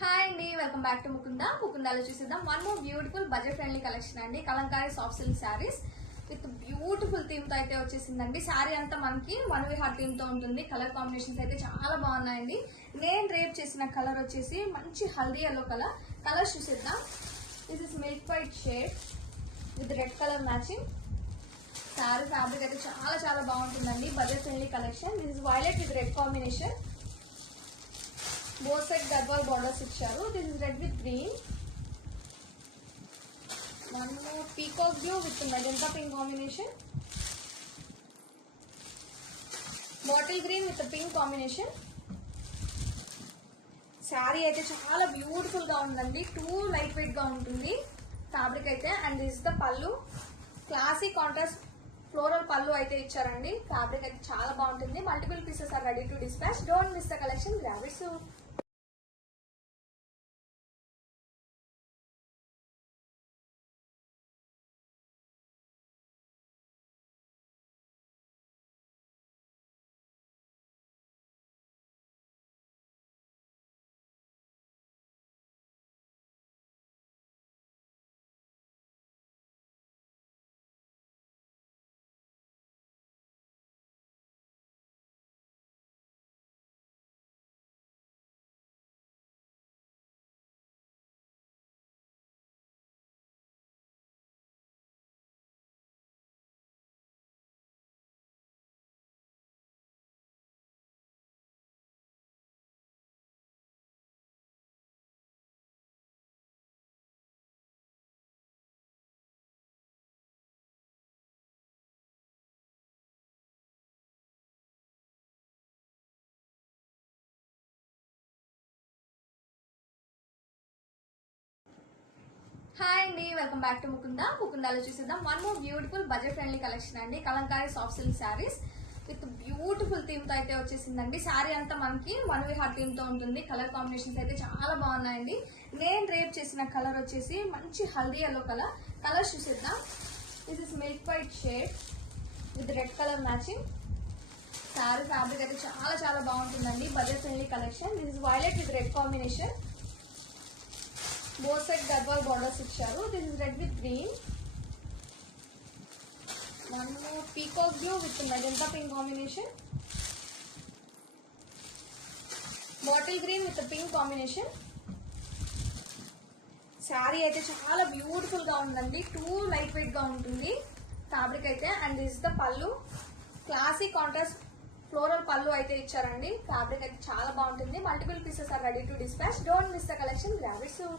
హాయ్ అండి, welcome back to ముకుందాలో చూసేద్దాం one more beautiful budget friendly collection అండి. Kalamkari soft silk saris with beautiful theme తో అయితే వచ్చేసిందండి. శారీ అంతా మనకి వన్ విహార్ థీమ్ తో ఉంటుంది. కలర్ కాంబినేషన్స్ అయితే చాలా బాగున్నాయండి. నేను రేప్ చేసిన కలర్ వచ్చేసి మంచి హల్దీ ఎల్లో కలర్ చూసేద్దాం. This is milk white shade with red colour matching. Sari ఫ్యాబ్రిక్ అయితే చాలా బాగుంటుందండి. Budget friendly collection. This is violet with red combination. Both side garbal borders ఇచ్చారు. This is red with green. One more peacock blue with magenta pink combination. Bottle green with the pink combination. Sari అయితే చాలా బ్యూటిఫుల్ గా ఉందండి. Two light weight గా ఉంటుంది fabric అయితే. And this the పళ్ళు. Classic contrast floral పళ్ళు అయితే ఇచ్చారండి. ఫ్యాబ్రిక్ అయితే చాలా బాగుంటుంది. Multiple pieces are ready to dispatch. Don't miss the collection. Grab it soon. Hi అండి, వెల్కమ్ బ్యాక్ టు ముకుందాలో చూసేద్దాం one more beautiful budget friendly collection అండి. Kalamkari soft silk saris with beautiful theme తో అయితే వచ్చేసిందండి. శారీ అంతా మనకి వన్ విహార్ థీమ్ తో ఉంటుంది. కలర్ కాంబినేషన్స్ అయితే చాలా బాగున్నాయండి. నేను రేప్ చేసిన కలర్ వచ్చేసి మంచి హల్దీ ఎల్లో కలర్ చూసేద్దాం. This is milk white shade with red colour matching. Sari ఫ్యాబ్రిక్ అయితే చాలా బాగుంటుందండి. Budget friendly collection. This is violet with red combination. Both side garbal borders ఇచ్చారు. This is red with green. One more peacock blue with magenta pink combination. Bottle green with the pink combination. Sari అయితే చాలా బ్యూటిఫుల్ గా ఉందండి. Two light weight గా ఉంటుంది fabric అయితే. And this the పళ్ళు. Classic contrast floral పళ్ళు అయితే ఇచ్చారండి. ఫ్యాబ్రిక్ అయితే చాలా బాగుంటుంది. Multiple pieces are ready to dispatch. Don't miss the collection. Grab it soon.